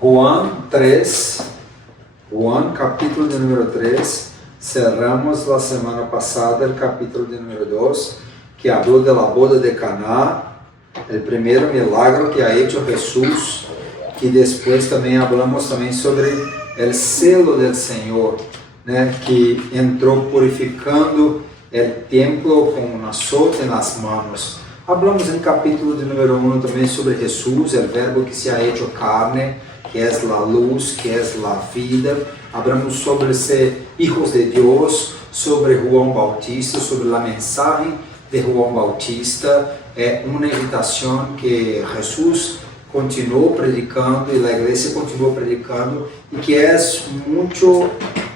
Juan 3, Juan capítulo de número 3, cerramos la semana pasada el capítulo de número 2, que habló de la boda de Caná, el primer milagro que ha hecho Jesús, que después también hablamos también sobre el celo del Señor, né, que entró purificando el templo con un azote en las manos. Hablamos en capítulo de número 1 también sobre Jesús, el verbo que se ha hecho carne, que es la luz, que es la vida. Hablamos sobre ser hijos de Dios, sobre Juan Bautista, sobre la mensaje de Juan Bautista. Una invitación que Jesús continuó predicando y la iglesia continuó predicando y que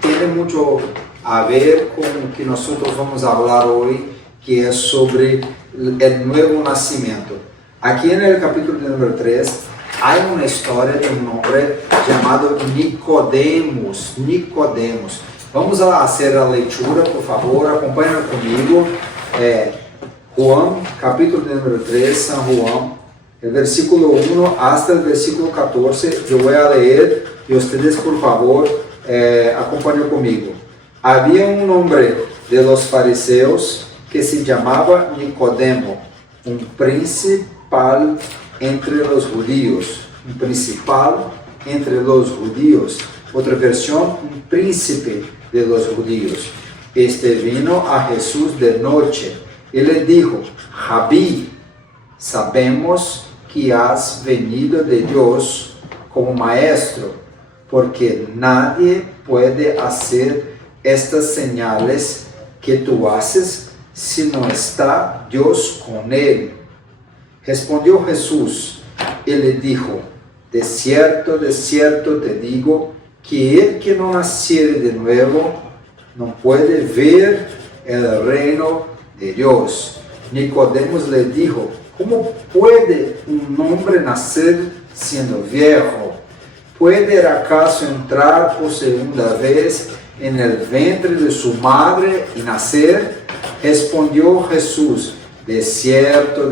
tiene mucho a ver con lo que nosotros vamos a hablar hoy, que es sobre el nuevo nacimiento. Aquí en el capítulo número 3 hay una historia de un hombre llamado Nicodemos. Vamos a hacer la lectura, por favor, acompañen conmigo. Juan, capítulo número 3, San Juan, el versículo 1 hasta el versículo 14. Yo voy a leer y ustedes, por favor, acompañen conmigo. Había un hombre de los fariseos que se llamaba Nicodemo, un principal entre los judíos. Otra versión, un príncipe de los judíos. Este vino a Jesús de noche y le dijo: Rabí, sabemos que has venido de Dios como maestro, porque nadie puede hacer estas señales que tú haces si no está Dios con él. Respondió Jesús y le dijo: de cierto te digo, que el que no naciere de nuevo no puede ver el reino de Dios. Nicodemos le dijo: ¿cómo puede un hombre nacer siendo viejo? ¿Puede acaso entrar por segunda vez en el vientre de su madre y nacer? Respondió Jesús: de cierto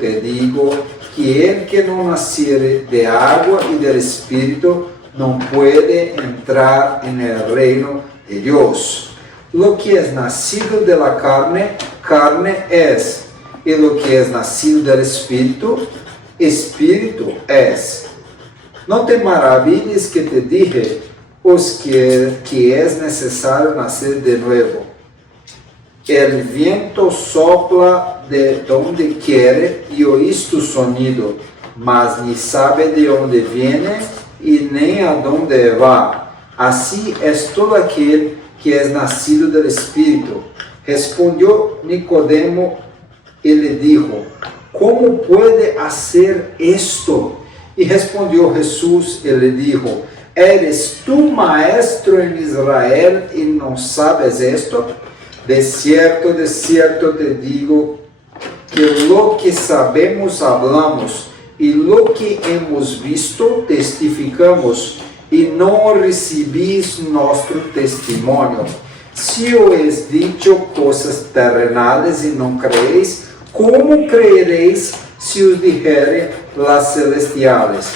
te digo, que el que no naciere de agua y del Espíritu no puede entrar en el reino de Dios. Lo que es nacido de la carne, carne es, y lo que es nacido del Espíritu, Espíritu es. No te maravilles que te dije, que es necesario nacer de nuevo. El viento sopla de donde quiere y oís tu sonido, mas ni sabe de dónde viene y ni a dónde va. Así es todo aquel que es nacido del Espíritu. Respondió Nicodemo y le dijo: ¿cómo puede hacer esto? Y respondió Jesús y le dijo: ¿eres tú maestro en Israel y no sabes esto? De cierto te digo, que lo que sabemos hablamos, y lo que hemos visto testificamos, y no recibís nuestro testimonio. Si os he dicho cosas terrenales y no creéis, ¿cómo creeréis si os dijere las celestiales?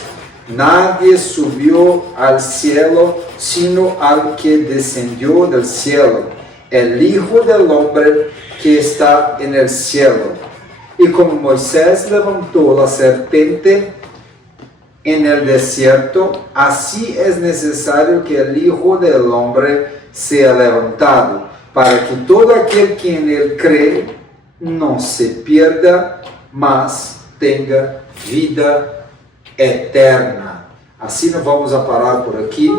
Nadie subió al cielo, sino al que descendió del cielo, el Hijo del Hombre que está en el cielo. Y como Moisés levantó la serpiente en el desierto, así es necesario que el Hijo del Hombre sea levantado, para que todo aquel que en él cree no se pierda, mas tenga vida eterna. Assim nós vamos a parar por aqui.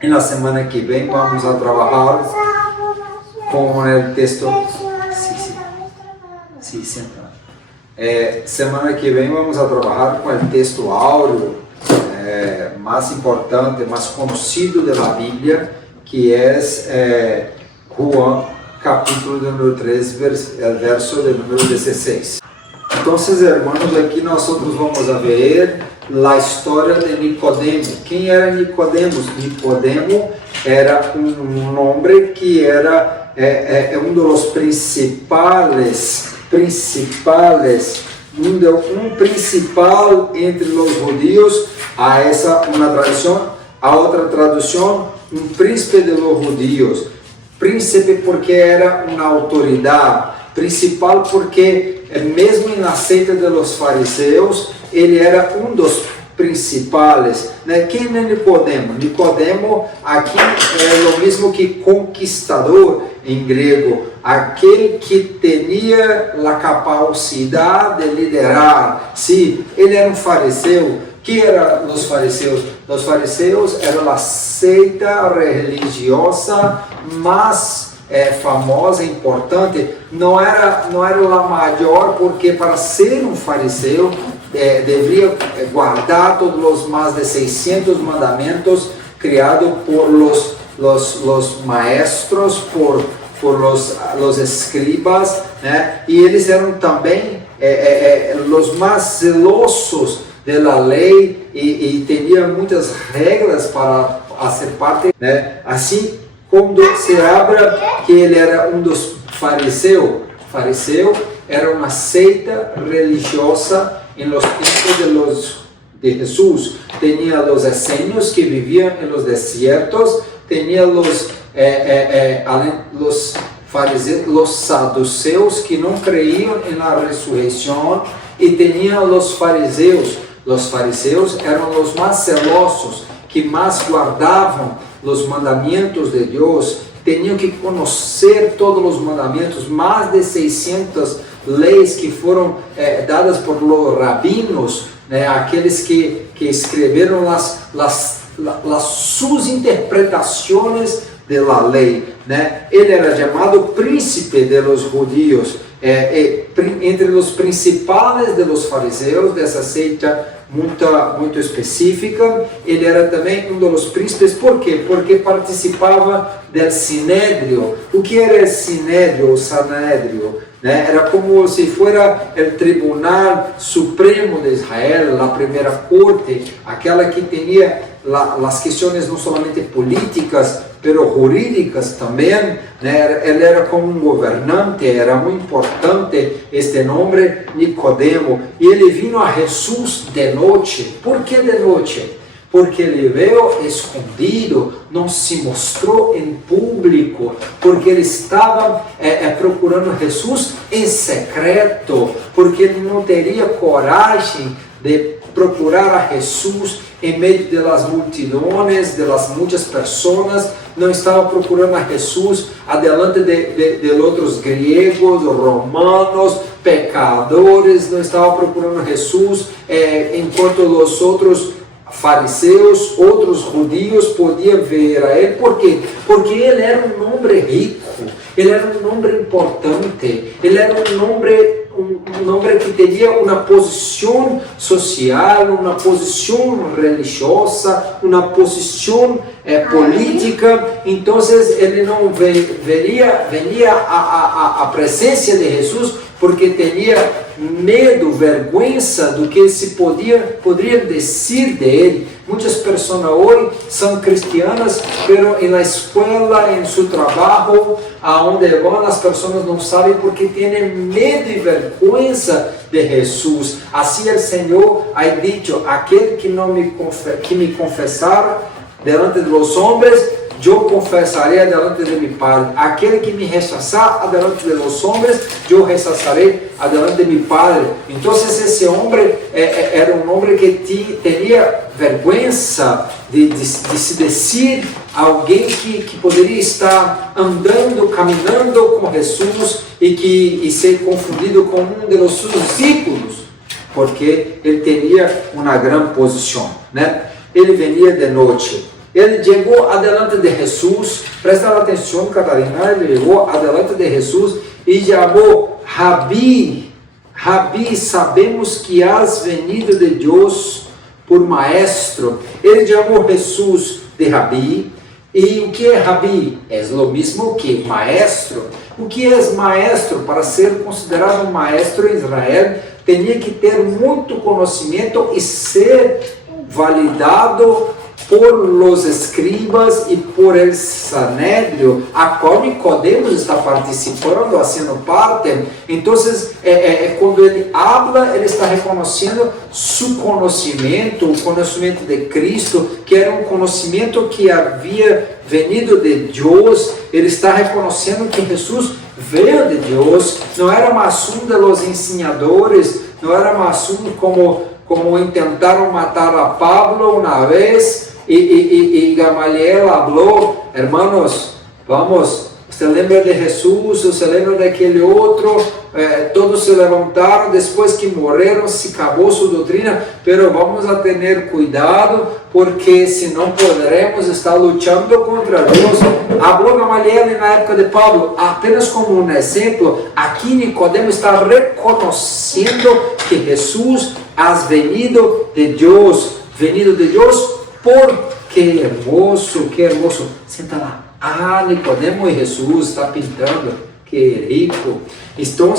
E na semana que vem vamos a trabalhar com o texto. Sim, senta. Semana que vem vamos a trabalhar com o texto áureo mais importante, mais conhecido da Bíblia, que é Juan, capítulo número 3, verso de número 16. Então, hermanos, aqui nós vamos a ver a história de Nicodemo. Quem era Nicodemo? Nicodemo era um homem que era um dos principais, um principal entre os judíos, A essa uma tradução, a outra tradução, um príncipe de los judíos. Príncipe porque era uma autoridade, principal porque mesmo na seita dos fariseus, ele era um dos principais, né? Quem é Nicodemo? Nicodemo aqui é o mesmo que conquistador em grego, aquele que tinha a capacidade de liderar. Sim, ele era um fariseu. Que eram os fariseus? Os fariseus eram a seita religiosa mais famosa, importante. Não era a maior, porque para ser um fariseu deveria guardar todos os mais de 600 mandamentos criados por los maestros, por los escribas, né? E eles eram também os mais zelosos da lei e tinha muitas regras para fazer parte, né? Assim, quando se abra que ele era um dos fariseus, era uma seita religiosa em los tiempos de Jesus. Tinha os essênios que viviam em los desertos, tinha os fariseus, os saduceus que não creiam na ressurreição, e tinha os fariseus. Os fariseus eram os mais zelosos, que mais guardavam os mandamentos de Deus, tinham que conhecer todos os mandamentos, mais de 600 leis que foram dadas por los rabinos, né? Aqueles que escreveram as suas interpretações da lei, né? Ele era chamado príncipe de los judíos, entre os principais de los fariseus, dessa seita muito específica. Ele era também um dos príncipes. Por quê? Porque participava do Sinédrio. O que era o Sinédrio, o Sanedrio? Né? Era como se fosse o Tribunal Supremo de Israel, a primeira corte, aquela que tinha as questões não somente políticas, pero jurídicas também, né? Ele era como um governante, era muito importante este nome, Nicodemo, e ele veio a Jesus de noite. Por que de noite? Porque ele veio escondido, não se mostrou em público, porque ele estava procurando Jesus em secreto, porque ele não teria coragem de procurar a Jesus em meio das multidões, das muitas pessoas. Não estava procurando a Jesus adelante de outros gregos, romanos, pecadores. Não estava procurando a Jesus enquanto os outros fariseus, outros judeus podiam ver a ele. Por quê? Porque ele era um homem rico, ele era um homem importante, ele era um homem que tinha uma posição social, uma posição religiosa, uma posição política. Então ele não venia à presença de Jesus porque tinha medo, vergonha do que se poderiam dizer dele. Muitas pessoas hoje são cristianas, mas na escola, em seu trabalho, aonde vão, as pessoas não sabem porque têm medo e vergonha de Jesus. Assim o Senhor ha dicho: aquele que me confessar delante dos homens, eu confessarei adiante de meu Padre. Aquele que me rechazar adiante de los homens, eu rechazarei adiante de meu Padre. Então esse homem era um homem que tinha vergonha de se dizer alguém que poderia estar andando, caminhando com Jesus e ser confundido com um dos seus discípulos, porque ele tinha uma grande posição, né? Ele venia de noite. Ele chegou adelante de Jesus, presta atenção, Catarina, ele chegou adelante de Jesus e chamou Rabi. Rabi, sabemos que has venido de Deus por maestro. Ele chamou Jesus de Rabi. E o que é Rabi? É o mesmo que maestro. O que é maestro? Para ser considerado um maestro em Israel, tinha que ter muito conhecimento e ser validado por los escribas e por el Sanedrio, a qual Nicodemos está participando, fazendo parte. Então, quando ele habla, ele está reconhecendo seu conhecimento, o conhecimento de Cristo, que era um conhecimento que havia venido de Deus. Ele está reconhecendo que Jesus veio de Deus, não era mais um dos ensinadores, não era mais um como tentaram matar a Pablo uma vez, e Gamaliel falou: hermanos, vamos, você lembra de Jesus, você lembra daquele outro, todos se levantaram depois que morreram, se acabou sua doutrina, pero vamos a ter cuidado, porque senão poderemos estar lutando contra Deus. Falou Gamaliel na época de Pablo, apenas como um exemplo. Aqui Nicodemo está reconhecendo que Jesus ha venido de Deus, porque hermoso, que hermoso. Senta lá. Nicodemo e Jesus está pintando, que rico. Então,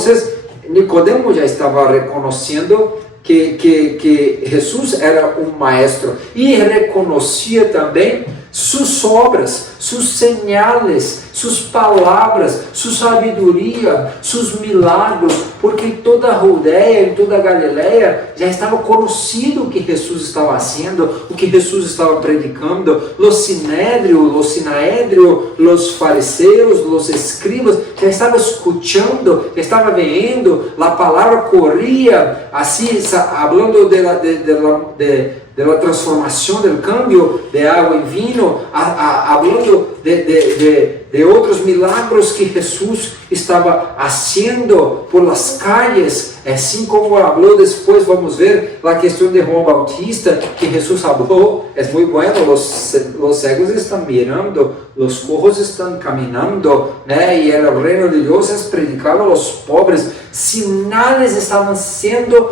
Nicodemo já estava reconhecendo que Jesus era um maestro e reconhecia também suas obras, seus sinais, suas palavras, sua sabedoria, seus milagros, porque em toda a Judeia, em toda a Galileia, já estava conhecido o que Jesus estava fazendo, o que Jesus estava predicando. Los sinédrios, os fariseus, os escribas, já estavam escutando, já estavam vendo, a palavra corria, assim, falando de la transformação, do cambio de água em vinho, falando de outros milagros que Jesus estava fazendo por las calles, assim como falou depois. Vamos ver a questão de João Bautista, que Jesus falou, é muito bueno, os cegos estão mirando, os cojos estão caminhando, né? E o reino de Deus é predicado aos pobres. Sinais estavam sendo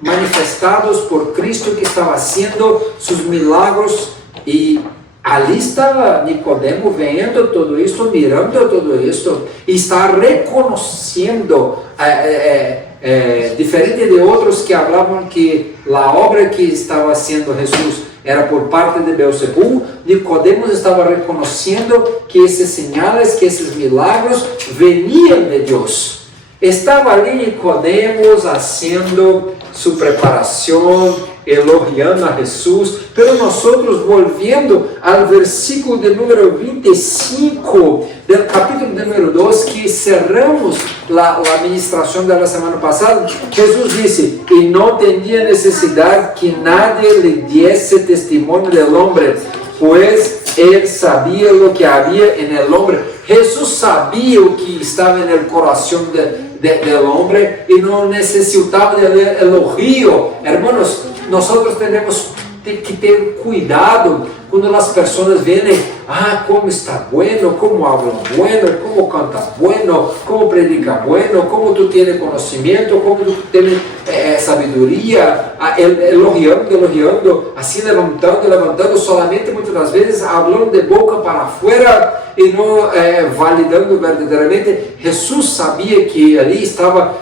manifestados por Cristo, que estava fazendo seus milagros, e ali estava Nicodemo vendo tudo isso, mirando tudo isso, e está reconhecendo, diferente de outros que falavam que a obra que estava sendo Jesus era por parte de Beelzebul. Nicodemo estava reconhecendo que esses sinais, que esses milagros veniam de Deus. Estava ali Nicodemo fazendo sua preparação, elogiando a Jesus. Pero nós, volviendo ao versículo de número 25 do capítulo número 2, que cerramos a ministração da semana passada, Jesus disse: e não tinha necessidade que nadie lhe diese testemunho del hombre, pues ele sabia o que havia en el hombre. Jesus sabia o que estava no coração del hombre e não necessitava de elogio. Hermanos, nós temos que ter cuidado quando as pessoas veem: como está bueno, como habla bueno, como canta bueno, como predica bueno, como tu tienes conhecimento, como tu tienes sabedoria, elogiando, assim levantando, solamente muitas das vezes falando de boca para fora e não validando verdadeiramente. Jesus sabia que ali estava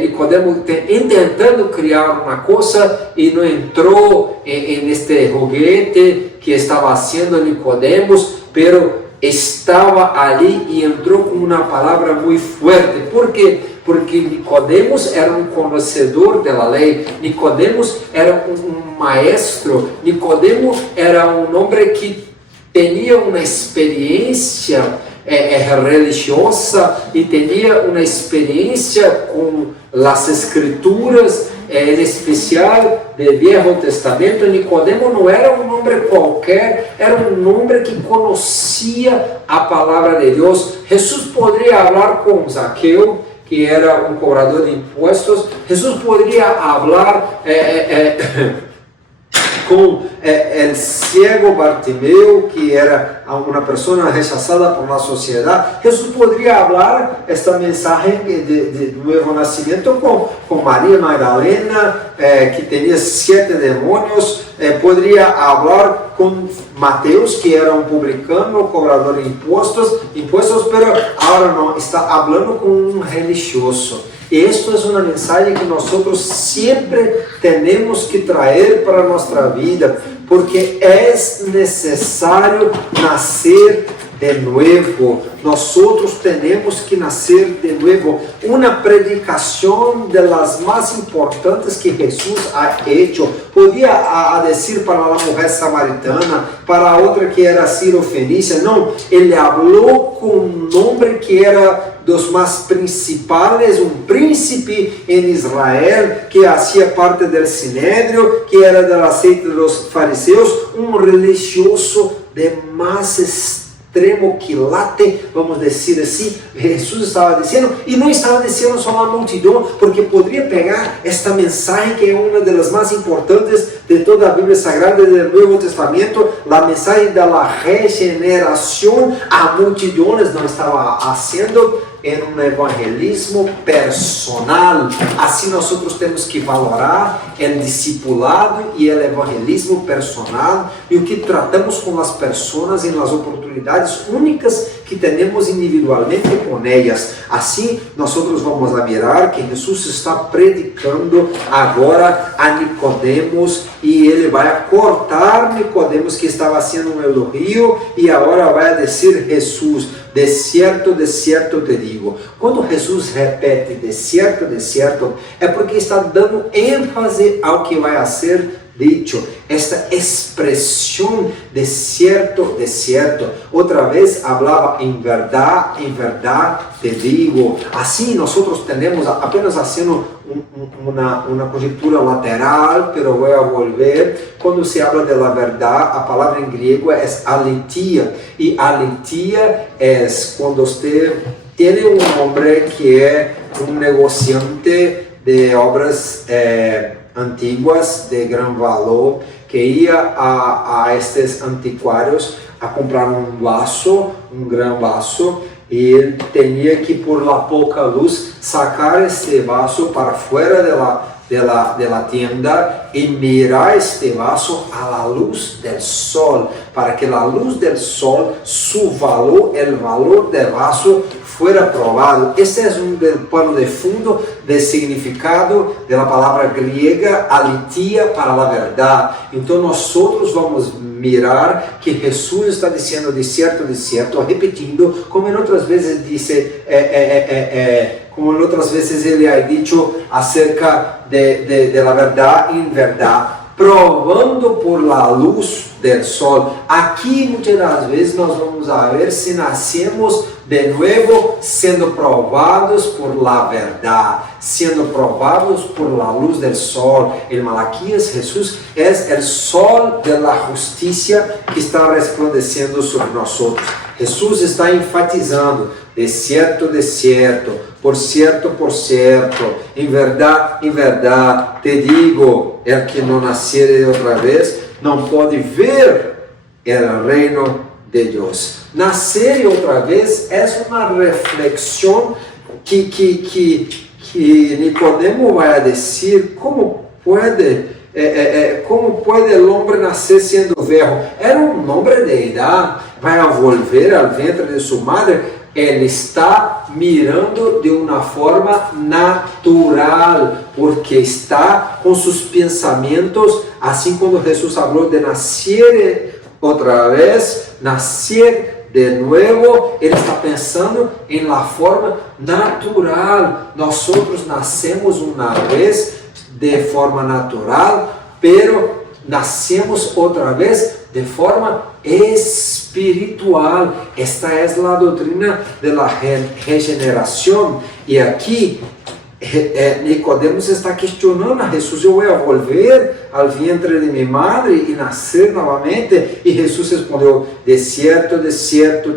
Nicodemo tentando criar uma coisa e não entrou neste joguete que estava sendo Nicodemos, pero estava ali e entrou com uma palavra muito forte. Por quê? Porque Nicodemos era um conhecedor da lei, Nicodemos era um maestro, Nicodemo era um homem que tinha uma experiência religiosa e tinha uma experiência com as escrituras, em especial do Velho Testamento. Nicodemo não era um homem qualquer, era um homem que conhecia a palavra de Deus. Jesus poderia falar com Zaqueu, que era um cobrador de impostos. Jesus poderia falar com o cego Bartimeu, que era uma pessoa rechazada por uma sociedade. Jesus poderia falar esta mensagem de novo nascimento com Maria Magdalena, que tinha 7 demônios. Poderia falar com Mateus, que era um publicano, cobrador de impostos, pero agora não, está falando com um religioso. Esta é uma mensagem que nós sempre temos que trazer para a nossa vida, porque é necessário nascer de nuevo. Nosotros tenemos que nacer de nuevo. Una predicación de las más importantes que Jesús ha hecho. Podía decir para la mujer samaritana, para otra que era Sirofenicia. No, ele habló con un hombre que era dos más principales, un príncipe en Israel, que hacía parte del Sinédrio, que era del aceite de los fariseos, un religioso de más extremo quilate, vamos dizer assim. Jesus estava dizendo, e não estava dizendo só a multidão, porque poderia pegar esta mensagem que é uma das mais importantes de toda a Bíblia Sagrada do Novo Testamento, a mensagem da regeneração. A multidões não estava fazendo em um evangelismo personal. Assim nós temos que valorar o discipulado e o evangelismo personal e o que tratamos com as pessoas em as oportunidades únicas que temos individualmente com elas. Assim nós vamos a mirar que Jesus está predicando agora a Nicodemos e ele vai cortar Nicodemos que estava sendo um elogio e agora vai dizer Jesus: de certo te digo. Quando Jesus repete de certo, é porque está dando ênfase ao que vai ser dito. Esta expressão de certo, outra vez falava em verdade te digo. Assim, nós temos apenas fazendo uma conjectura lateral, pero vou a volver. Quando se habla de la verdade, a palavra em grego é aletheia, e aletheia é quando você tem um homem que é um negociante de obras antiguas de gran valor, que ia a estes antiquários a comprar um gran vaso, e ele tinha que, por la pouca luz, sacar este vaso para fora de la tienda e mirar este vaso a la luz del sol, para que la luz del sol, su valor, el valor del vaso, fuera probado. Este é pano de fundo de significado da palavra grega aletheia para a verdade. Então nós vamos mirar que Jesus está dizendo de certo, repetindo, como em outras vezes disse, como em outras vezes ele ha dicho acerca de la verdade em verdade, provando por la luz del sol. Aqui muitas das vezes nós vamos a ver se nascemos de novo sendo provados por la verdade, sendo provados por la luz del sol. Em Malaquias, Jesus é o sol de la justiça que está resplandecendo sobre nós. Jesus está enfatizando de certo, por certo, em verdade, te digo, el que não nascer outra vez, não pode ver o reino de Deus. Nascer outra vez é uma reflexão que Nicodemo vai dizer, como pode o homem nascer sendo velho? Era um homem de idade, vai volver ao ventre de sua madre. Ele está mirando de uma forma natural, porque está com seus pensamentos, assim como Jesus falou de nascer outra vez, nascer de novo, ele está pensando em la forma natural. Nós nascemos uma vez de forma natural, pero nascemos outra vez de forma espiritual. Esta é a doutrina da regeneração. E aqui Nicodemos está questionando a Jesus: eu vou volver ao ventre de minha madre e nascer novamente? E Jesus respondeu: de certo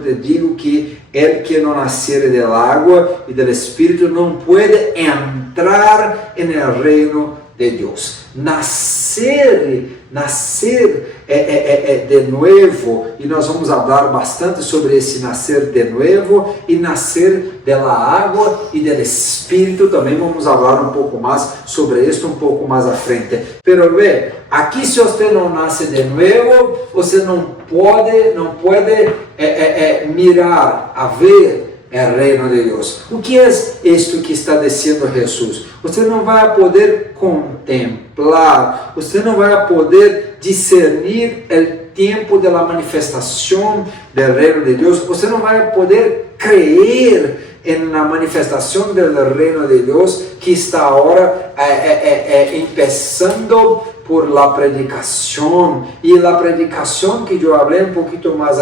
te digo que el que não nascer del água e del Espírito não pode entrar en el reino de Deus. Nascer de novo, e nós vamos falar bastante sobre esse nascer de novo e nascer da água e do Espírito. Também vamos falar um pouco mais sobre isso um pouco mais à frente. Pero ve, aqui se você não nasce de novo, você não pode mirar, a ver o reino de Deus. O que é isto que está dizendo Jesus? Você não vai poder contemplar, você não vai poder discernir o tempo da manifestação do reino de Deus, você não vai poder crer na manifestação do reino de Deus que está agora começando por la predicação. E a predicação que eu falei um pouquinho mais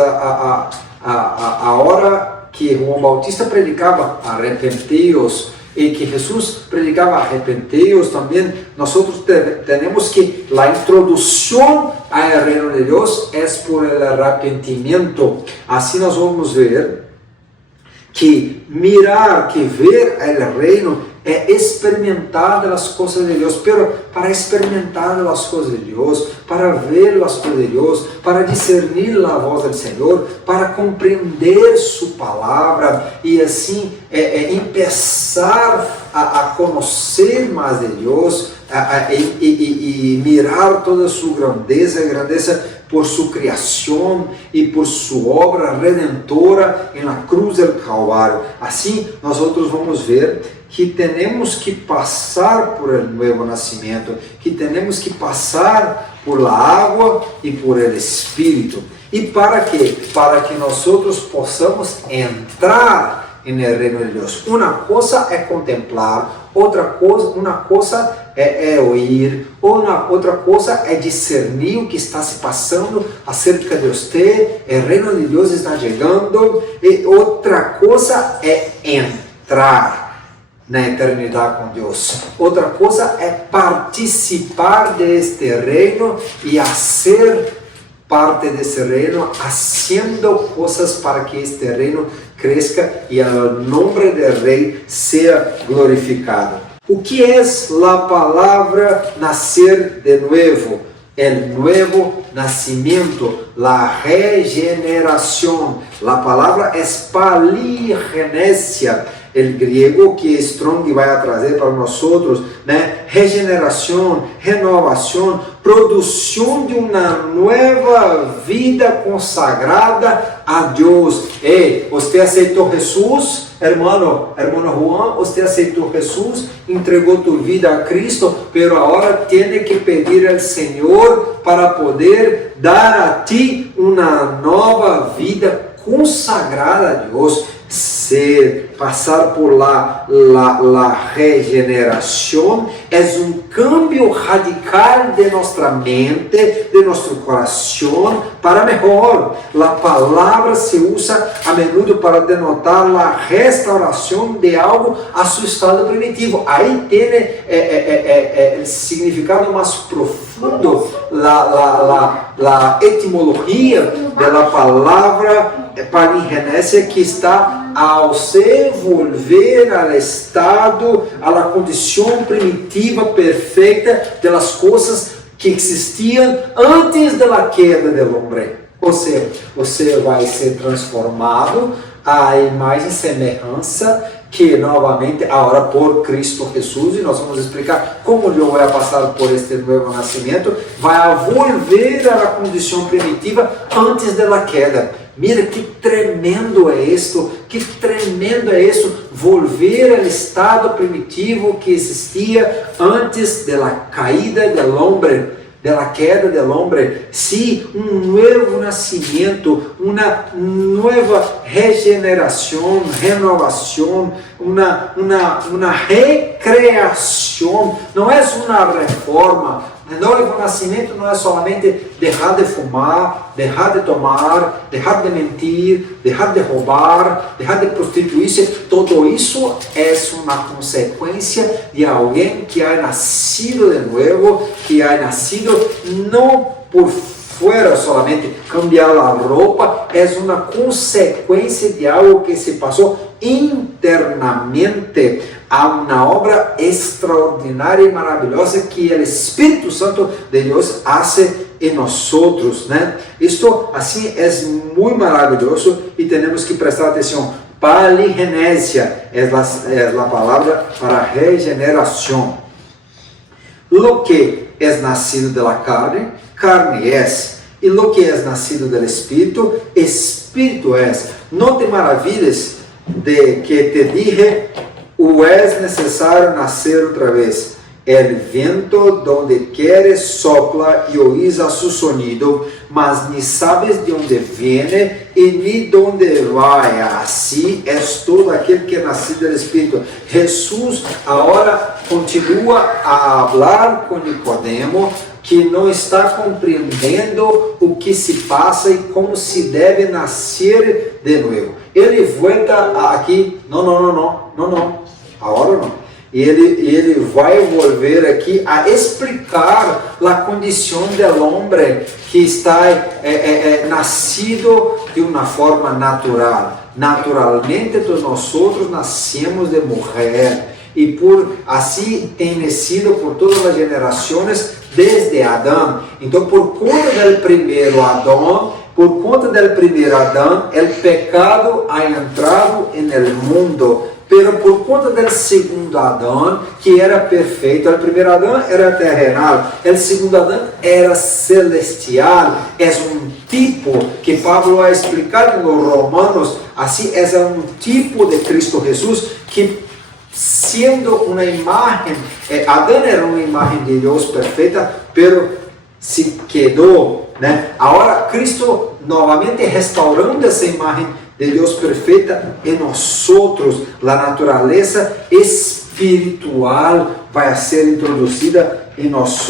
agora, que João Bautista predicava, arrepenteos, e que Jesus predicava, arrepenteos também, nós temos que a introdução ao reino de Deus é por el arrependimento. Assim nós vamos ver que mirar, que ver o reino é experimentar as coisas de Deus, pero para experimentar as coisas de Deus, para ver as coisas de Deus, para discernir a voz do Senhor, para compreender sua palavra e assim começar a conhecer mais de Deus e mirar toda a sua grandeza por sua criação e por sua obra redentora na cruz do Calvário. Assim, nós vamos ver que temos que passar por el novo nascimento, que temos que passar por la água e por el Espírito. E para quê? Para que nós possamos entrar no reino de Deus. Uma coisa é contemplar, uma coisa é ouvir, outra coisa é discernir o que está se passando acerca de você, o reino de Deus está chegando, e outra coisa é entrar na eternidade com Deus. Outra coisa é participar deste reino e ser parte desse reino, fazendo coisas para que este reino cresça e o nome do Rei seja glorificado. O que é a palavra nascer de novo? O novo nascimento, a regeneração. A palavra é paligenesia. O griego que Strong vai trazer para nós, né? Regeneração, renovação, produção de uma nova vida consagrada a Deus. Ei, você aceitou Jesus, hermano Juan, você aceitou Jesus, entregou tua vida a Cristo, pero agora tem que pedir ao Senhor para poder dar a ti uma nova vida consagrada a Deus. Passar por la regeneração é cambio radical de nossa mente, de nosso coração para melhor. A palavra se usa a menudo para denotar a restauração de algo a seu estado primitivo. Aí tem o significado mais profundo, a etimologia da palavra paligenesia, que está ao se volver ao estado, à condição primitiva perfeita das coisas que existiam antes da queda do homem. Ou seja, você vai ser transformado à imagem e semelhança que novamente agora por Cristo Jesus, e nós vamos explicar como eu vou passar por este novo nascimento, vai volver à condição primitiva antes da queda. Mira que tremendo é isto, volver ao estado primitivo que existia antes da caída do homem, da queda do homem. Sim, novo nascimento, uma nova regeneração, renovação, uma recriação. Não é uma reforma. O novo nascimento não é somente deixar de fumar, deixar de tomar, deixar de mentir, deixar de roubar, deixar de prostituir-se. Tudo isso é uma consequência de alguém que ha nascido de novo, que ha nascido não por fora solamente, cambiar a roupa, é uma consequência de algo que se passou internamente. Há uma obra extraordinária e maravilhosa que o Espírito Santo de Deus hace em nós, né? Isto assim é muito maravilhoso e temos que prestar atenção. Paligenesia é a palavra para regeneração. Lo que é nascido da carne, carne é. E lo que é nascido do Espírito, Espírito é. Não te maravilhes de que te dije, o é necessário nascer outra vez. El viento donde quiere sopla y oís a su sonido, mas ni sabes de onde viene e ni donde vai. Assim é todo aquele que é nascido do Espírito. Jesus agora continua a falar com Nicodemo, que não está compreendendo o que se passa e como se deve nascer de novo. Ele volta aqui, não, agora não. Ele vai volver aqui a explicar a condição do homem que está nascido de uma forma natural. Naturalmente, todos nós nascemos de mulher e por assim tem sido por todas as gerações desde Adão. Então, por conta do primeiro Adão, o pecado ha entrado no mundo. Pero por conta do segundo Adão, que era perfeito, o primeiro Adão era terrenal, o segundo Adão era celestial. É tipo que Pablo vai explicar nos Romanos, assim, é tipo de Cristo Jesus, que sendo uma imagem, Adão era uma imagem de Deus perfeita, pero se quedou, né? Agora Cristo novamente restaurando essa imagem de Deus perfeita em nós, a natureza espiritual vai ser introduzida em nós.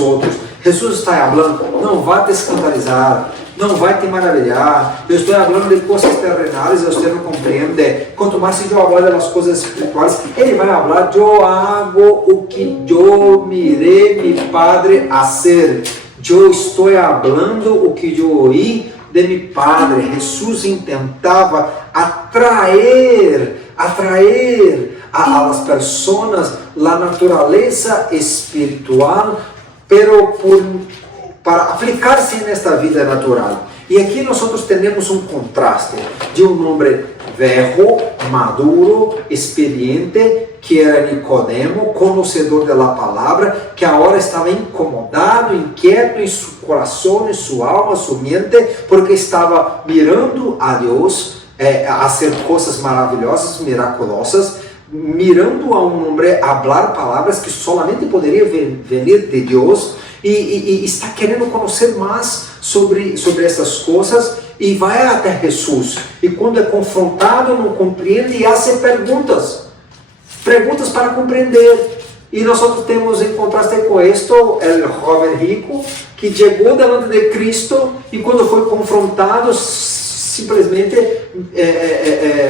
Jesus está falando, não vai te escandalizar, não vai te maravilhar. Eu estou falando de coisas terrenais, você não compreende. Quanto mais se eu falar das coisas espirituais, ele vai falar, eu hago o que eu mirei meu Padre fazer. Eu estou falando o que eu ouvi de meu Padre. Jesus intentava atrair as pessoas a natureza espiritual, pero para aplicar-se nesta vida natural. E aqui nós temos um contraste de um homem velho, maduro, experiente, que era Nicodemo, conhecedor da palavra, que agora estava incomodado, inquieto em seu coração, em sua alma, sua mente, porque estava mirando a Deus, a fazer coisas maravilhosas, miraculosas, mirando a um homem a falar palavras que solamente poderiam vir de Deus, e está querendo conhecer mais sobre essas coisas, e vai até Jesus, e quando é confrontado, não compreende e faz perguntas para compreender. E nós temos em contraste com isto, o jovem rico, que chegou delante de Cristo, e quando foi confrontado, simplesmente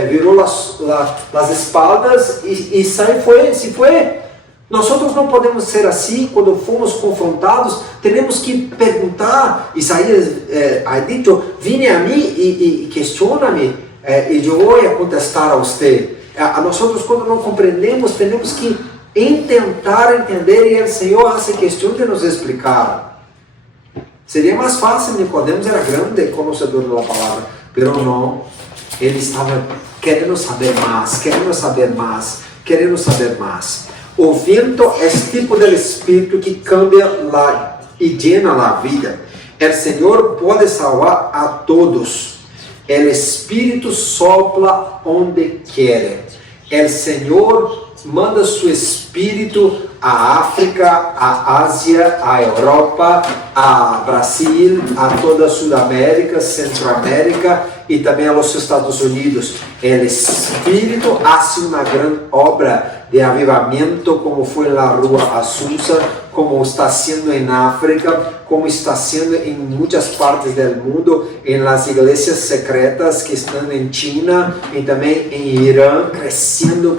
virou as espaldas e se foi. Nós não podemos ser assim. Quando fomos confrontados, temos que perguntar. Isaías ha dito, vine a mim e questiona-me, e eu vou contestar a você. Nós, quando não compreendemos, temos que tentar entender, e o Senhor hace questão de nos explicar. Seria mais fácil, Nicodemos era grande conhecedor da palavra, pero não, ele estava querendo saber mais. O vento é tipo do Espírito que cambia e llena a vida. O Senhor pode salvar a todos. O Espírito sopla onde quer. O Senhor manda seu Espírito à África, à Ásia, à Europa, a Brasil, a toda a Sudamérica, Centroamérica e também aos Estados Unidos. O Espírito faz uma grande obra de avivamento, como foi na Rua Azusa, como está sendo em África, como está sendo em muitas partes do mundo, em las igrejas secretas que estão em China e também em Irã, crescendo,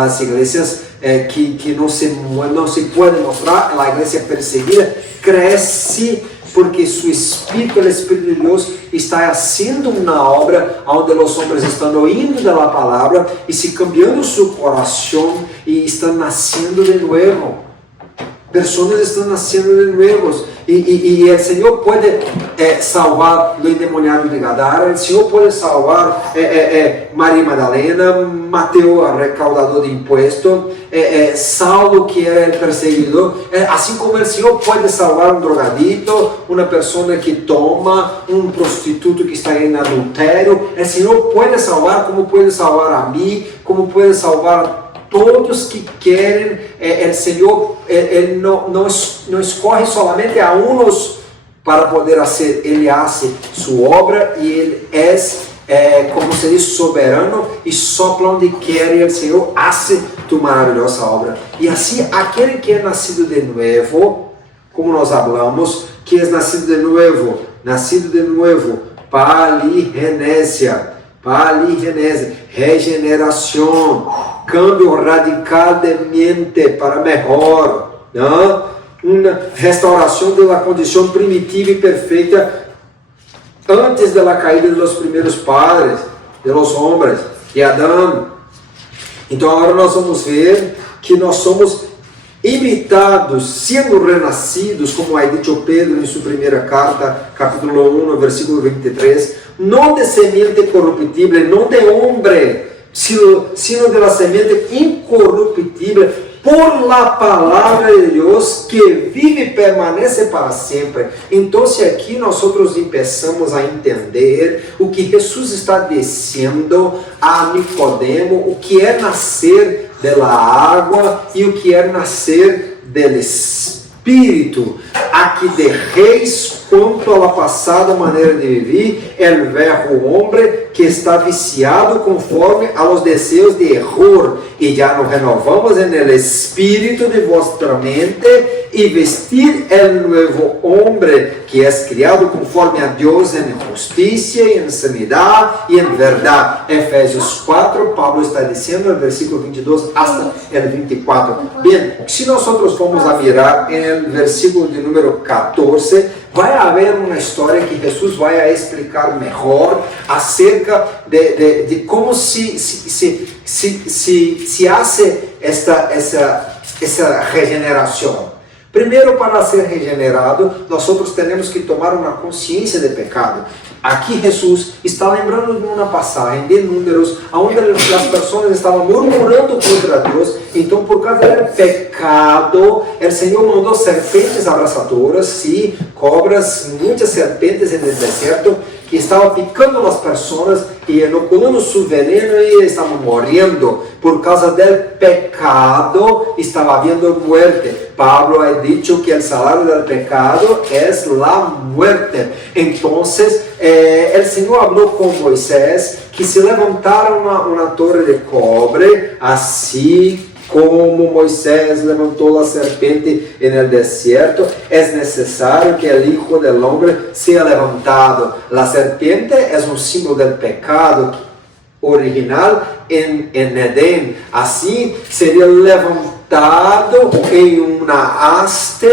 as igrejas que não se pode mostrar, a igreja perseguida, cresce porque seu Espírito, o Espírito de Deus, está fazendo uma obra onde os homens estão ouvindo da palavra e se cambiando seu coração e estão nascendo de novo. Pessoas estão nascendo de novo. E o Senhor pode salvar o endemoniado de Gadara, o Senhor pode salvar Maria Madalena, Mateus, recaudador de impostos, Saulo, que era o perseguidor, assim como o Senhor pode salvar um drogadito, uma pessoa que toma, um prostituto que está em adultério. O Senhor pode salvar, como pode salvar a mim, como pode salvar todos que querem, o Senhor Ele não escolhe solamente a uns para poder fazer, Ele faz sua obra e Ele como se diz, soberano e sopra onde quer e o Senhor faz tu maravilhosa obra. E assim, aquele que é nascido de novo, como nós falamos, que é nascido de novo, paligenesia, regeneração, cambio radical de mente para melhor, não? Uma restauração da condição primitiva e perfeita antes da caída dos primeiros padres, dos homens, de Adão. Então agora nós vamos ver que nós somos imitados, sendo renascidos, como é dito Pedro em sua primeira carta, capítulo 1, versículo 23, não de semente corruptível, não de homem, sino de la semente incorruptível, por la palavra de Deus que vive e permanece para sempre. Então, se aqui nós começamos a entender o que Jesus está dizendo a Nicodemo, o que é nascer da água e o que é nascer do Espírito, aqui de reis quanto à passada maneira de viver, el velho homem que está viciado conforme a los desejos de error, e já nos renovamos en el espírito de vuestra mente e vestir el nuevo homem que é criado conforme a Deus em justiça e em sanidade e em verdade. Efésios 4, Pablo está dizendo no versículo 22 hasta el 24. Bem, se nós vamos a mirar no versículo de número 14, vai haver uma história que Jesus vai explicar melhor acerca de como se hace essa regeneração. Primeiro, para ser regenerado, nós temos que tomar uma consciência de pecado. Aqui Jesus está lembrando de uma passagem de Números, onde as pessoas estavam murmurando contra Deus. Então, por causa do pecado, o Senhor mandou serpentes abraçadoras, sim, cobras, muitas serpentes no deserto, que estavam picando as pessoas e inoculando seu veneno e estavam morrendo. Por causa do pecado, estava havendo morte. Pablo ha dicho que o salário do pecado é a muerte. Então, o Senhor falou com Moisés que se levantara uma torre de cobre, assim como Moisés levantou a serpente no deserto, é necessário que o Hijo del Hombre seja levantado. A serpente é um símbolo do pecado original em Edén. Assim, seria levantado em uma haste,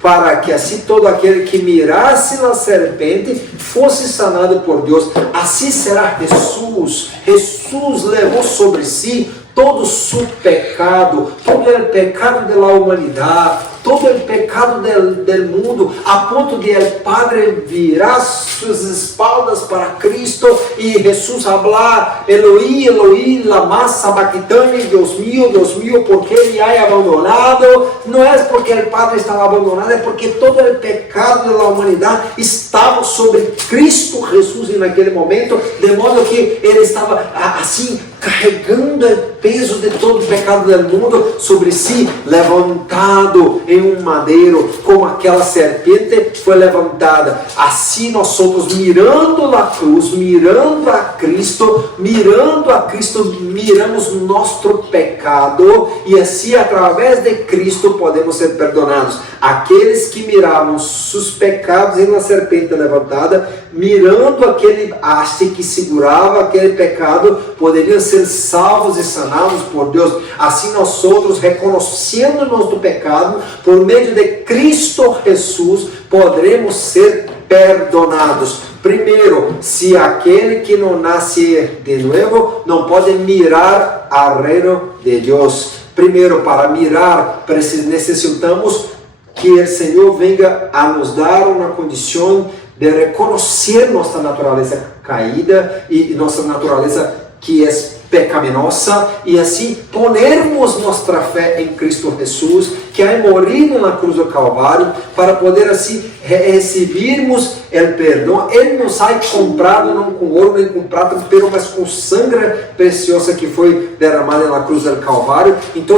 para que assim todo aquele que mirasse na serpente fosse sanado por Deus. Assim será Jesus. Jesus levou sobre si todo o seu pecado, todo o pecado da humanidade, todo o pecado do mundo, a ponto de o Padre virar suas espaldas para Cristo e Jesus falar: Eloí, Eloí, lama sabachthani, Deus mío, por que me has abandonado? Não é porque o Padre estava abandonado, é porque todo o pecado da humanidade estava sobre Cristo Jesus naquele momento, de modo que ele estava assim carregando o peso de todo o pecado do mundo sobre si, levantado em um madeiro, como aquela serpente foi levantada. Assim nós somos mirando a cruz, mirando a Cristo, miramos nosso pecado, e assim através de Cristo podemos ser perdonados. Aqueles que miravam seus pecados em uma serpente levantada, mirando aquele haste que segurava aquele pecado, poderiam ser salvos e sanados por Deus. Assim nós outros, reconhecendo-nos do pecado, por meio de Cristo Jesus, poderemos ser perdonados. Primeiro, se aquele que não nasce de novo, não pode mirar ao reino de Deus. Primeiro, para mirar, necessitamos que o Senhor venha a nos dar uma condição de reconhecer nossa natureza caída e nossa natureza que é pecaminosa e assim ponermos nossa fé em Cristo Jesus, que é morrido na cruz do Calvário, para poder assim recebermos o perdão. Ele nos ha comprado não com ouro nem com prata, mas com sangue preciosa que foi derramada na cruz do Calvário. Então,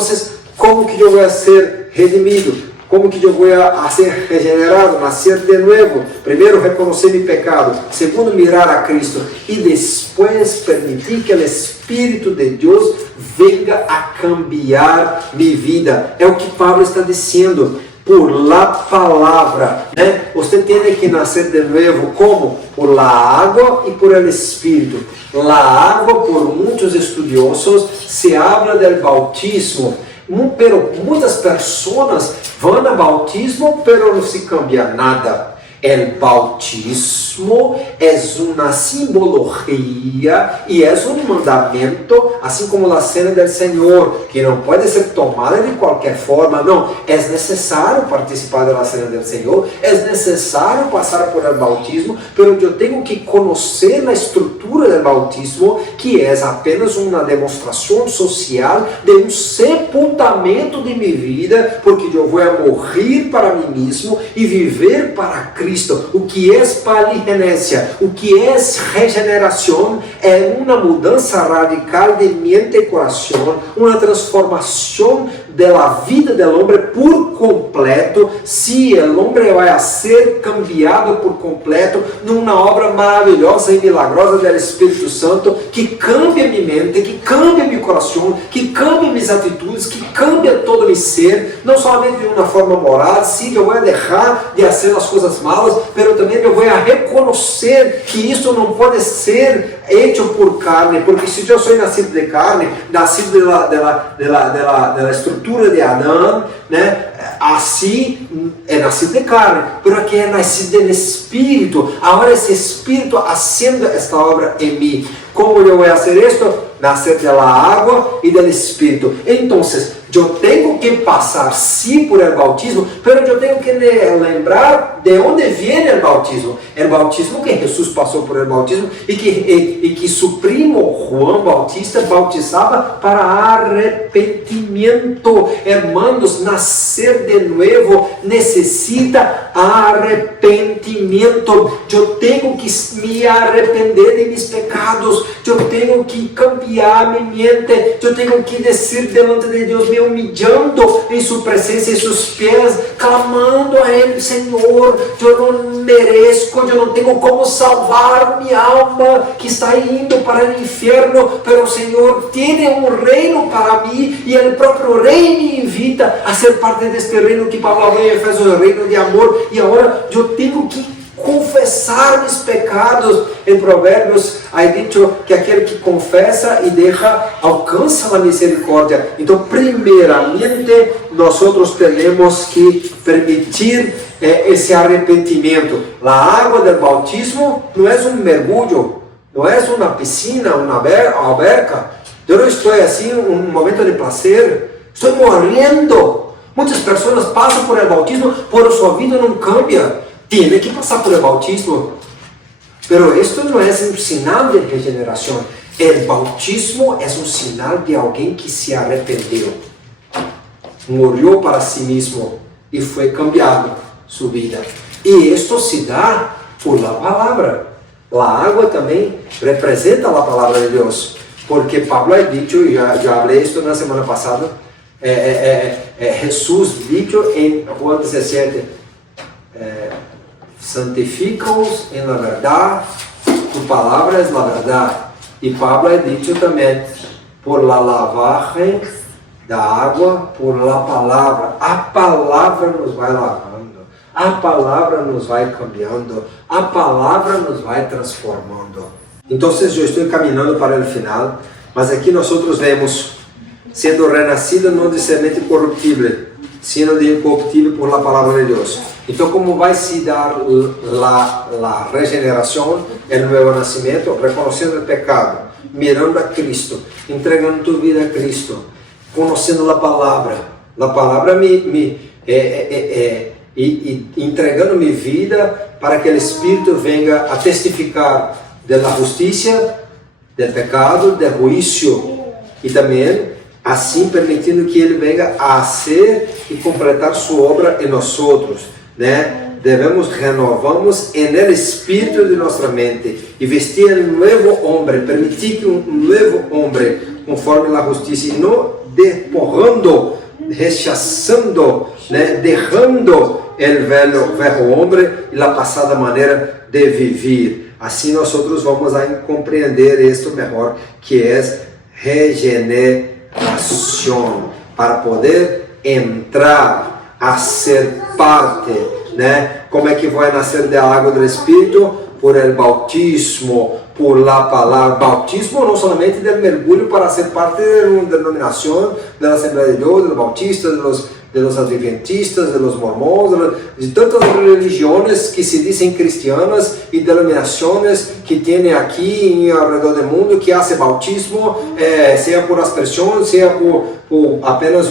como que eu vou ser redimido? Como que eu vou ser regenerado, nascer de novo? Primeiro, reconhecer meu pecado. Segundo, mirar a Cristo. E depois, permitir que o Espírito de Deus venga a cambiar minha vida. É o que Pablo está dizendo. Por la palavra, né? Você tem que nascer de novo. Como? Por la água e por el Espírito. La água, por muitos estudiosos, se habla del bautismo. Pero muitas pessoas vão ao bautismo, pero não se cambia nada. O bautismo é uma simbologia e é um mandamento, assim como a cena do Senhor, que não pode ser tomada de qualquer forma. Não, é necessário participar da cena do Senhor, é necessário passar por el bautismo, pero eu tenho que conhecer a estrutura do bautismo, que é apenas uma demonstração social de sepultamento de minha vida, porque eu vou morrer para mim mesmo e viver para Cristo. O que é paligenesia, o que é regeneração, é uma mudança radical de mente e coração, uma transformação da vida do homem por completo. Se o homem vai ser cambiado por completo numa obra maravilhosa e milagrosa do Espírito Santo, que cambia minha mente, que cambia meu coração, que cambia minhas atitudes, que cambia todo meu ser, não somente de uma forma moral. Sim, eu vou deixar de fazer as coisas malas, mas também eu vou reconhecer que isso não pode ser hecho por carne, porque se eu sou nascido de carne, nascido da estrutura de Adão, né? Assim é nascido de carne, mas aqui é nascido do Espírito. Agora esse Espírito fazendo esta obra em mim. Como eu vou fazer isto? Nascer da água e do Espírito. Então, eu tenho que passar sim por el bautismo, mas eu tenho que lembrar de onde vem o bautismo. O bautismo que Jesus passou por el bautismo e que seu primo João Bautista bautizava para arrependimento. Hermanos, nascer de novo necessita arrependimento. Eu tenho que me arrepender de meus pecados. Eu tenho que cambiar minha mente. Eu tenho que descer delante de Deus, me humilhando em sua presença, em seus pés, clamando a Ele: Senhor, eu não mereço, eu não tenho como salvar minha alma que está indo para o inferno, mas o Senhor tem um reino para mim e o próprio rei me invita a ser parte deste reino que Paulo fez, o reino de amor. E agora eu tenho que confessar meus pecados. Em Provérbios é dito que aquele que confessa e deixa alcança a misericórdia. Então, primeiramente, nós temos que permitir esse arrependimento. A água do bautismo não é um mergulho, não é uma piscina, uma alberca. Eu não estou assim, um momento de prazer, estou morrendo. Muitas pessoas passam por el bautismo, por sua vida não cambia. Tem que passar por el bautismo. Pero isto não é um sinal de regeneração. O bautismo é um sinal de alguém que se arrependeu, morreu para si mesmo e foi cambiado sua vida. E isto se dá por la palavra. A água também representa a palavra de Deus, porque Pablo é dito, já falei isso na semana passada, Jesus dito em João 17, santifica-os em la verdade, tu palavra é la verdade. E Pablo é dito também, por la lavagem da água, por la palavra. A palavra nos vai lavando, a palavra nos vai cambiando, a palavra nos vai transformando. Então, eu estou caminhando para o final, mas aqui nós vemos, sendo renascido não de semente corruptível, sino de incorruptível por la palavra de Deus. Então, como vai se dar a regeneração, o novo nascimento? Reconhecendo o pecado, mirando a Cristo, entregando tu vida a Cristo, conhecendo a palavra e entregando minha vida para que o Espírito venha a testificar da justiça, del pecado, del juicio, e também assim permitindo que Ele venha a fazer e completar sua obra em nós outros, né? Renovamos en el espírito de nossa mente e vestir el novo homem, permitir que um novo homem, conforme a justiça, e não despojando, rechazando, né? Dejando el velho homem e a passada maneira de viver. Assim nós vamos a compreender isto melhor, que é regeneração, para poder entrar a ser parte, né? Como é que vai nascer da água do Espírito? Por el bautismo, por la palavra. Bautismo não somente del mergulho para ser parte de uma denominação, da Assembleia de Deus, dos bautistas, de los adventistas, de los mormons, de tantas religiões que se dizem cristianas e denominações que tem aqui ao redor do mundo, que hace bautismo, seja por aspersão, seja por apenas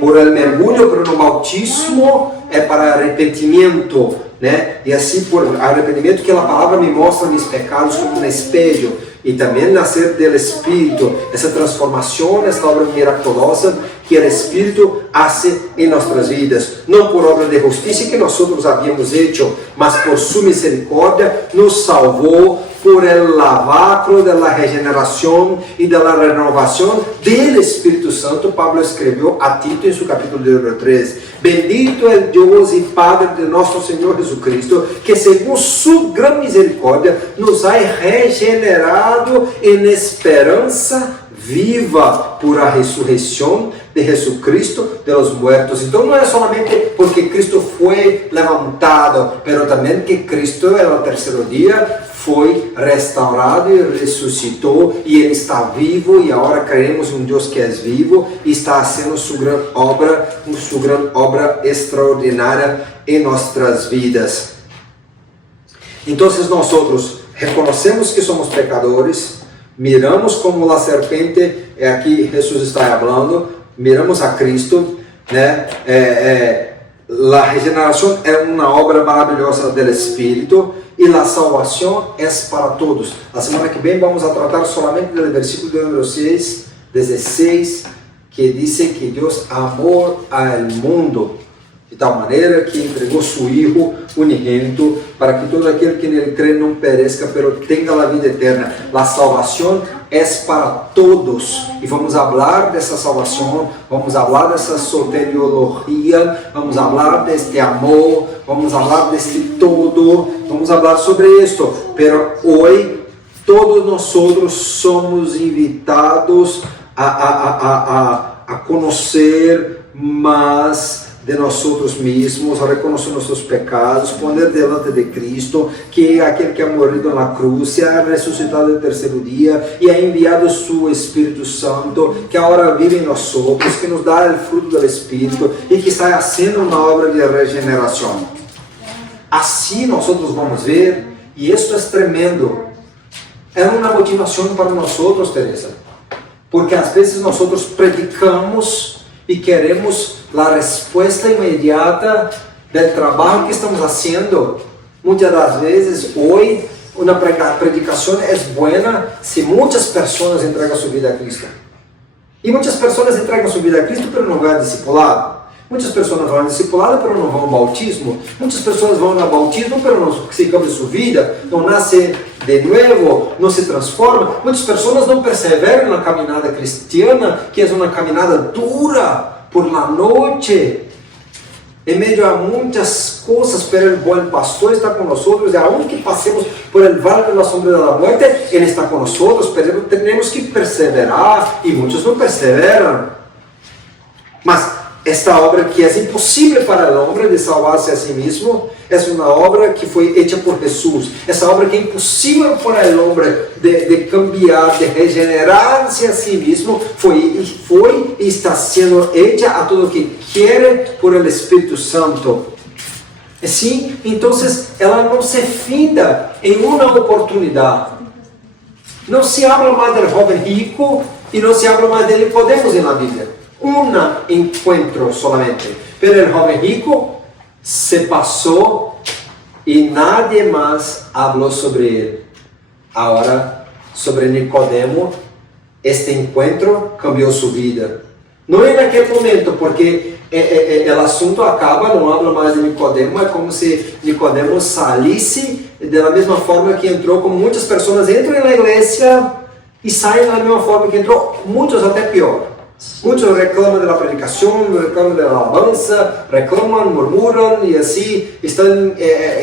por el mergulho, pero no bautismo é para arrependimento, né? E assim por arrependimento que a palavra me mostra meus pecados como um espelho. E também nascer do Espírito, essa transformação, essa obra miraculosa que o Espírito hace em nossas vidas, não por obra de justiça que nós havíamos hecho, mas por sua misericórdia nos salvou por el lavacro de la regeneração e de la renovação do Espírito Santo. Pablo escreveu a Tito em seu capítulo número 3. Bendito é Deus e Padre de nosso Senhor Jesucristo, que segundo sua grande misericórdia nos ha regenerado em esperança viva por a ressurreição de Jesucristo de los muertos. Então não é somente porque Cristo foi levantado, mas também que Cristo no terceiro dia foi restaurado e ressuscitou, e Ele está vivo, e agora cremos em um Deus que é vivo e está fazendo sua grande obra extraordinária em nossas vidas. Então nós reconhecemos que somos pecadores, miramos como a serpente, aqui Jesus está falando, miramos a Cristo, né? A regeneração é uma obra maravilhosa do Espírito e a salvação é para todos. A semana que vem vamos a tratar solamente do versículo número 16, que diz que Deus amou ao mundo de tal maneira que entregou seu Filho unigênito para que todo aquele que nele crê não pereça, pero tenha a vida eterna. A salvação é para todos e vamos falar dessa salvação, vamos falar dessa soteriologia, vamos falar deste amor, vamos falar deste todo, vamos falar sobre isto. Pero hoje todos nós somos invitados a conhecer mais de nós mesmos, a reconhecer nossos pecados, poner delante de Cristo, que é aquele que ha morrido na cruz, se ha ressuscitado no terceiro dia e ha enviado seu Espírito Santo, que agora vive em nós, que nos dá o fruto do Espírito e que está fazendo uma obra de regeneração. Assim nós vamos ver, e isso é tremendo, é uma motivação para nós, Teresa, porque às vezes nós predicamos e queremos a resposta imediata do trabalho que estamos fazendo. Muitas das vezes, hoje, uma predicação é boa se muitas pessoas entregam sua vida a Cristo. E muitas pessoas entregam sua vida a Cristo, mas não vão a discipulado. Muitas pessoas vão a discipulado, mas não vão ao bautismo. Muitas pessoas vão ao bautismo, mas não se cambia sua vida, não nasce de novo, não se transforma. Muitas pessoas não perseveram na caminhada cristiana, que é uma caminhada dura, por la noite, em meio a muitas coisas, pero o bom pastor está conosco, e aunque passemos por el vale da sombra da morte, ele está conosco, pero temos que perseverar, e muitos não perseveram. Mas esta obra que é impossível para o homem de salvar-se a si mesmo, é uma obra que foi hecha por Jesus. Essa obra que é impossível para o homem de cambiar, de regenerar-se a si mesmo, foi e está sendo hecha a todo que quer por el Espírito Santo. Assim, então, ela não se finda em uma oportunidade. Não se habla mais do jovem rico e não se habla mais dele Podemos na Bíblia. Encontro solamente. Pero el joven rico se passou e nadie mais falou sobre ele. Agora sobre Nicodemo, este encuentro cambió su vida. No en aquel momento, porque el asunto acaba, no habla más de Nicodemo, es como si Nicodemo salisse de la misma forma que entró, como muchas personas entran en la iglesia y salen de la misma forma que entró, muchos até peor. Muchos reclaman de la predicación, reclaman de la alabanza, reclaman, murmuran y así están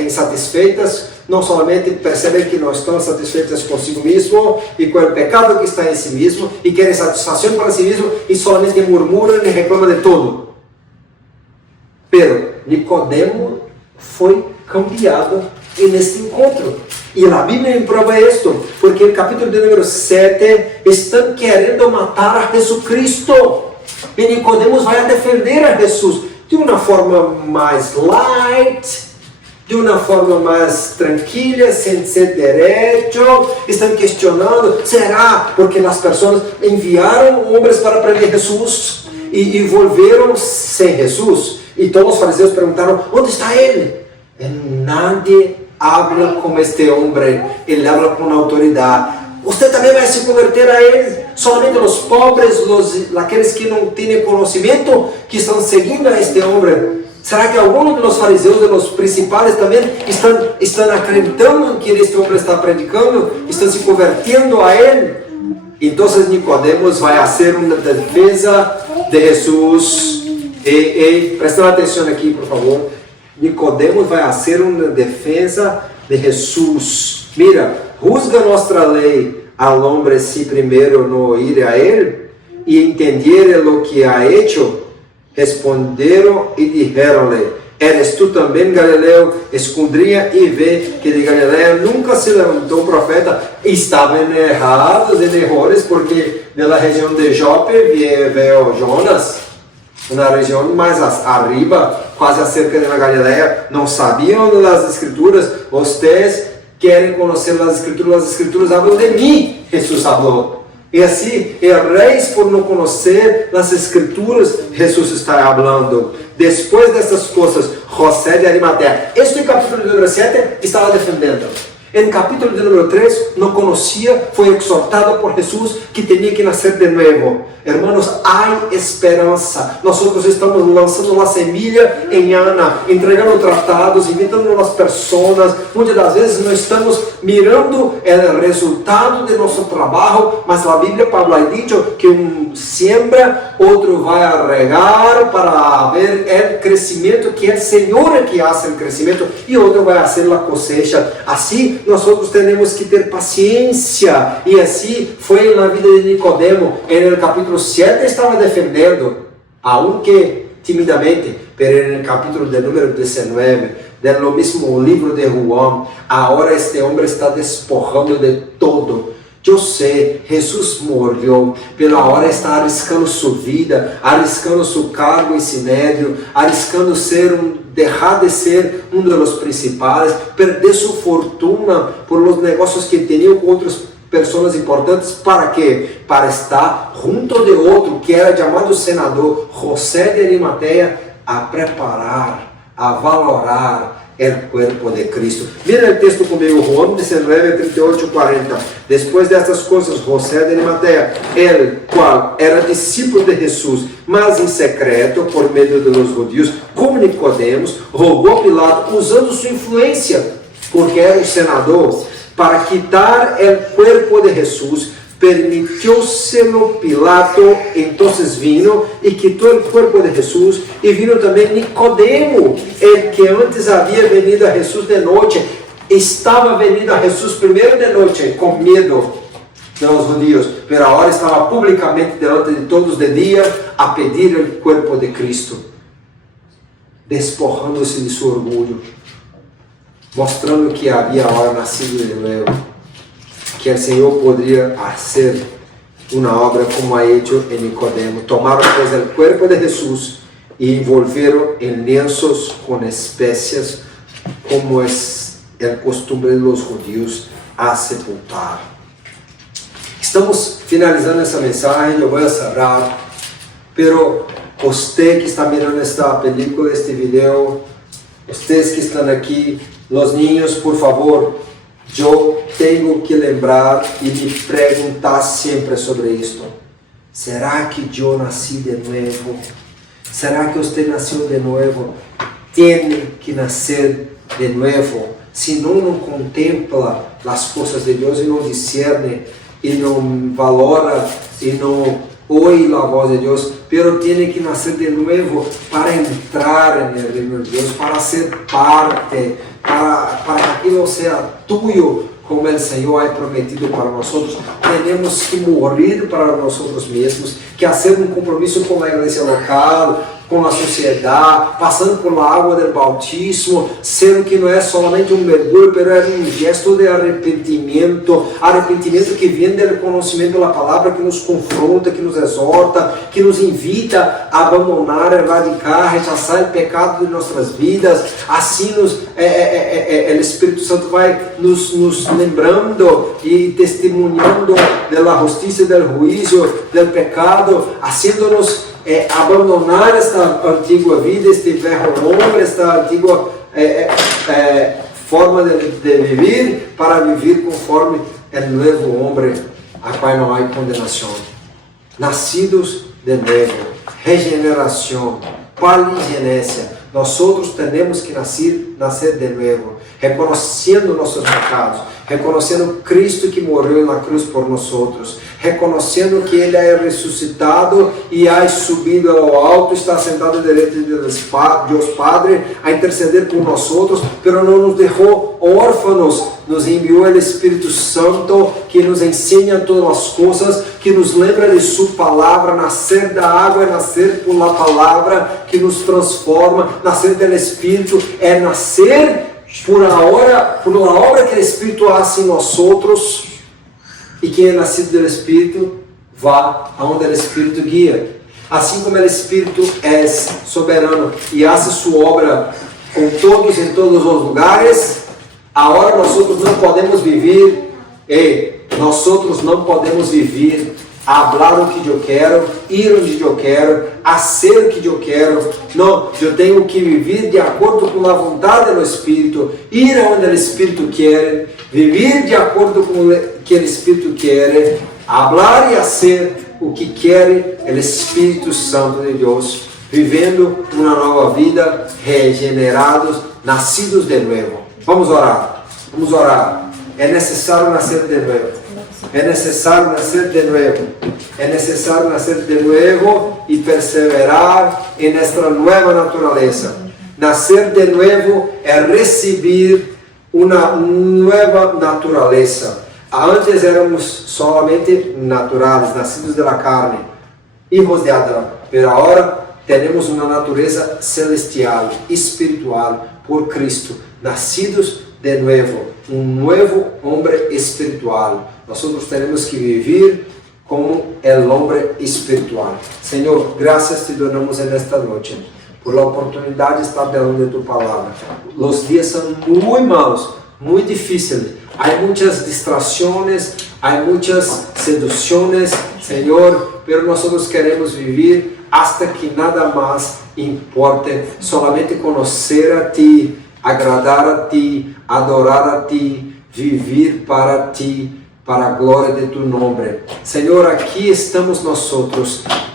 insatisfeitas. Não somente percebem que não estão satisfeitas consigo mesmo e com o pecado que está em si mesmo e querem satisfação para si mesmo e somente murmuram e reclamam de tudo. Pero Nicodemo foi cambiado neste encontro. E a Bíblia prova isto, porque no capítulo de número 7 estão querendo matar a Jesucristo. E Nicodemo vai defender a Jesus de uma forma mais light, de uma forma mais tranquila, sem ser direto. Estão questionando, será porque as pessoas enviaram homens para prender Jesus e volveram sem Jesus? E todos os fariseus perguntaram, onde está ele? E nadie habla como este homem, ele habla com autoridade. Você também vai se converter a ele? Somente os pobres, aqueles que não têm conhecimento, que estão seguindo a este homem. Será que alguns dos fariseus, dos principais também, estão acreditando que este homem está predicando, estão se convertendo a ele? Então Nicodemos vai fazer uma defesa de Jesus. Prestem atenção aqui, por favor. Nicodemos vai fazer uma defesa de Jesus. Mira, juzga nossa lei ao homem se primeiro não ir a ele e entender o que ha hecho. Responderam e disseram-lhe, eres tu também Galileu? Escudrinha e vê que de Galileia nunca se levantou profeta. Estavam errados, em errores, porque da região de Jope veio Jonas, uma região mais arriba, quase acerca da Galileia, não sabiam das Escrituras. Vocês querem conhecer as Escrituras falam de mim, Jesus falou. E assim, erreis por não conhecer as Escrituras, Jesus está falando. Depois dessas coisas, José de Arimateia, este capítulo número 7, estava defendendo. Em capítulo de número 3, não conhecia, foi exortado por Jesus que tinha que nascer de novo. Hermanos, há esperança. Nós estamos lançando uma semilha em Ana, entregando tratados, invitando as pessoas. Muitas das vezes não estamos mirando o resultado de nosso trabalho, mas a Bíblia, Pablo ha dicho que um siembra, outro vai a regar para ver o crescimento, que é o Senhor que faz o crescimento, e outro vai fazer a cosecha. Assim, nós temos que ter paciência, e assim foi na vida de Nicodemo. No capítulo 7 estava defendendo, aunque timidamente, pero no capítulo de número 19, do mesmo livro de João, agora este homem está despojando de todo. Eu sei, Jesus morreu, pela hora está arriscando sua vida, arriscando seu cargo em sinédrio, arriscando deixar de ser um dos principais, perder sua fortuna por os negócios que tinha com outras pessoas importantes. Para quê? Para estar junto de outro que era chamado senador José de Arimateia, a preparar, a valorar o corpo de Cristo. Mira o texto comigo, João 19, 38 e 40. Depois destas coisas, José de Arimateia, ele qual era discípulo de Jesus, mas em secreto, por meio dos judeus, como Nicodemos, rogou a Pilato, usando sua influência, porque era um senador, para quitar o corpo de Jesus. Permitió-se-lo Pilato, entonces vino e quitou o corpo de Jesus, e vino também Nicodemo, el que antes havia venido a Jesus de noite. Estava venido a Jesus primeiro de noite, com medo dos judeus, mas agora estava publicamente delante de todos de dia a pedir o corpo de Cristo, despojando-se de seu orgulho, mostrando que havia agora nascido de novo, que o Senhor poderia fazer uma obra como a hecho em Nicodemo. Tomaram pois o corpo de Jesus e envolveram em lenços com espécies, como é o costume dos judeus a sepultar. Estamos finalizando essa mensagem, eu vou encerrar, pero você que está mirando esta película, este vídeo, vocês que estão aqui, os niños, por favor, eu tenho que lembrar e me perguntar sempre sobre isto. Será que eu nasci de novo? Será que você nasceu de novo? Tem que nascer de novo. Se não contempla as coisas de Deus e não discerne, e não valora, e não ouve a voz de Deus, pero tem que nascer de novo para entrar no reino de Deus, para ser parte, para que aquilo seja tuyo, como o Senhor ha prometido para nós. Temos que morrer para nós mesmos, que fazer compromisso com a igreja local, com a sociedade, passando por a água do bautismo, sendo que não é somente mergulho, mas é gesto de arrependimento que vem do conhecimento da palavra, que nos confronta, que nos exorta, que nos invita a abandonar, erradicar, rechazar o pecado de nossas vidas. Assim o Espírito Santo vai nos lembrando e testemunhando da justiça, do juízo, do pecado, haciendo-nos abandonar esta antiga vida, este velho homem, esta antiga forma de viver, para viver conforme o novo homem, a qual não há condenação. Nascidos de novo, regeneração, paligenesia. Nós temos que nascer de novo, reconhecendo nossos pecados, reconhecendo Cristo que morreu na cruz por nós, reconhecendo que Ele é ressuscitado e ha subido ao alto, está sentado à direita de Deus Padre, a interceder por nós, pero não nos deixou órfãos, nos enviou o Espírito Santo, que nos ensina todas as coisas, que nos lembra de sua palavra. Nascer da água é nascer por la palavra, que nos transforma. Nascer do Espírito é nascer por a obra que o Espírito hace em nós. E quem é nascido do Espírito, vá aonde o Espírito guia. Assim como o Espírito é soberano e hace sua obra com todos em todos os lugares, agora nós não podemos viver, falar o que eu quero, ir onde eu quero, fazer o que eu quero. Não, eu tenho que viver de acordo com a vontade do Espírito, ir onde o Espírito quer, viver de acordo com o que o Espírito quer, falar e fazer o que quer o Espírito Santo de Deus, vivendo uma nova vida, regenerados, nascidos de novo. Vamos orar. É necessário nascer de novo. É necessário nascer de novo. É necessário nascer de novo e perseverar em nossa nova natureza. Nascer de novo é receber uma nova natureza. Antes éramos solamente naturais, nascidos da carne, hijos de Adão. Mas agora temos uma natureza celestial, espiritual, por Cristo, nascidos de novo, novo homem espiritual. Nós temos que viver como o homem espiritual. Senhor, graças te damos nesta noite por a oportunidade de estar diante de tu palavra. Os dias são muito maus, muito difíceis. Há muitas distrações, há muitas seduções, Senhor, mas nós queremos viver hasta que nada mais importe, solamente conhecer a Ti, agradar a Ti, adorar a Ti, viver para Ti, para a glória de Tu nome. Senhor, aqui estamos nós,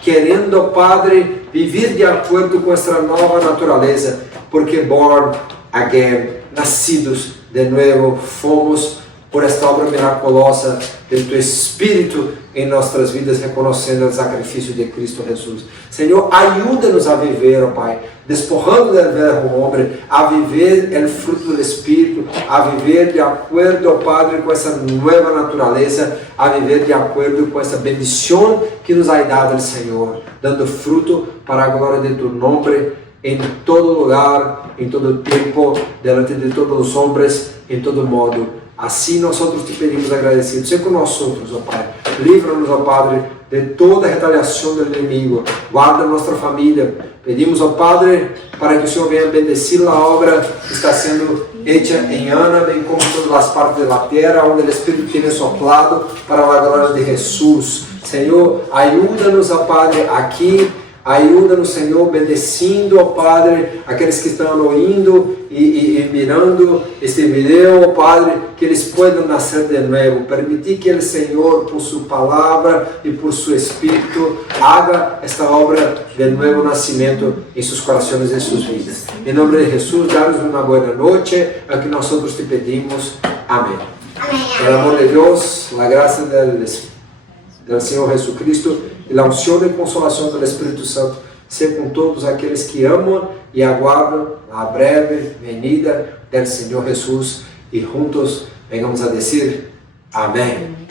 querendo, Padre, viver de acordo com esta nova natureza, porque born again, nascidos de novo, fomos por esta obra miraculosa de Tu Espírito em nossas vidas, reconhecendo o sacrifício de Cristo Jesus. Senhor, ajuda-nos a viver, ó Pai, despojando do velho homem, a viver o fruto do Espírito, a viver de acordo, ó Padre, com essa nova natureza, a viver de acordo com essa bendição que nos ha dado o Senhor, dando fruto para a glória de Tu nome, em todo lugar, em todo tempo, delante de todos os homens, em todo modo. Assim nós te pedimos agradecidos. Seja com nós, ó Pai. Livra-nos, ó Padre, de toda retaliação do inimigo. Guarda nossa família. Pedimos, ó Padre, para que o Senhor venha bendecir a obra que está sendo hecha em Ana, bem como todas as partes da terra, onde o Espírito tem soplado para a glória de Jesus. Senhor, ajuda-nos, ó Padre, aqui Ajuda-nos, Senhor, bendecindo, ó Padre, aqueles que estão ouvindo e mirando este vídeo, ó Padre, que eles possam nascer de novo. Permitir que o Senhor, por sua palavra e por seu Espírito, haga esta obra de novo nascimento em seus corações e em suas vidas. Em nome de Jesus, dá-nos uma boa noite, é o que nós te pedimos. Amém. Pelo amor de Deus, a graça do Senhor Jesus Cristo e a unção de consolação do Espírito Santo seja com todos aqueles que amam e aguardam a breve venida do Senhor Jesus e juntos venhamos a dizer amém.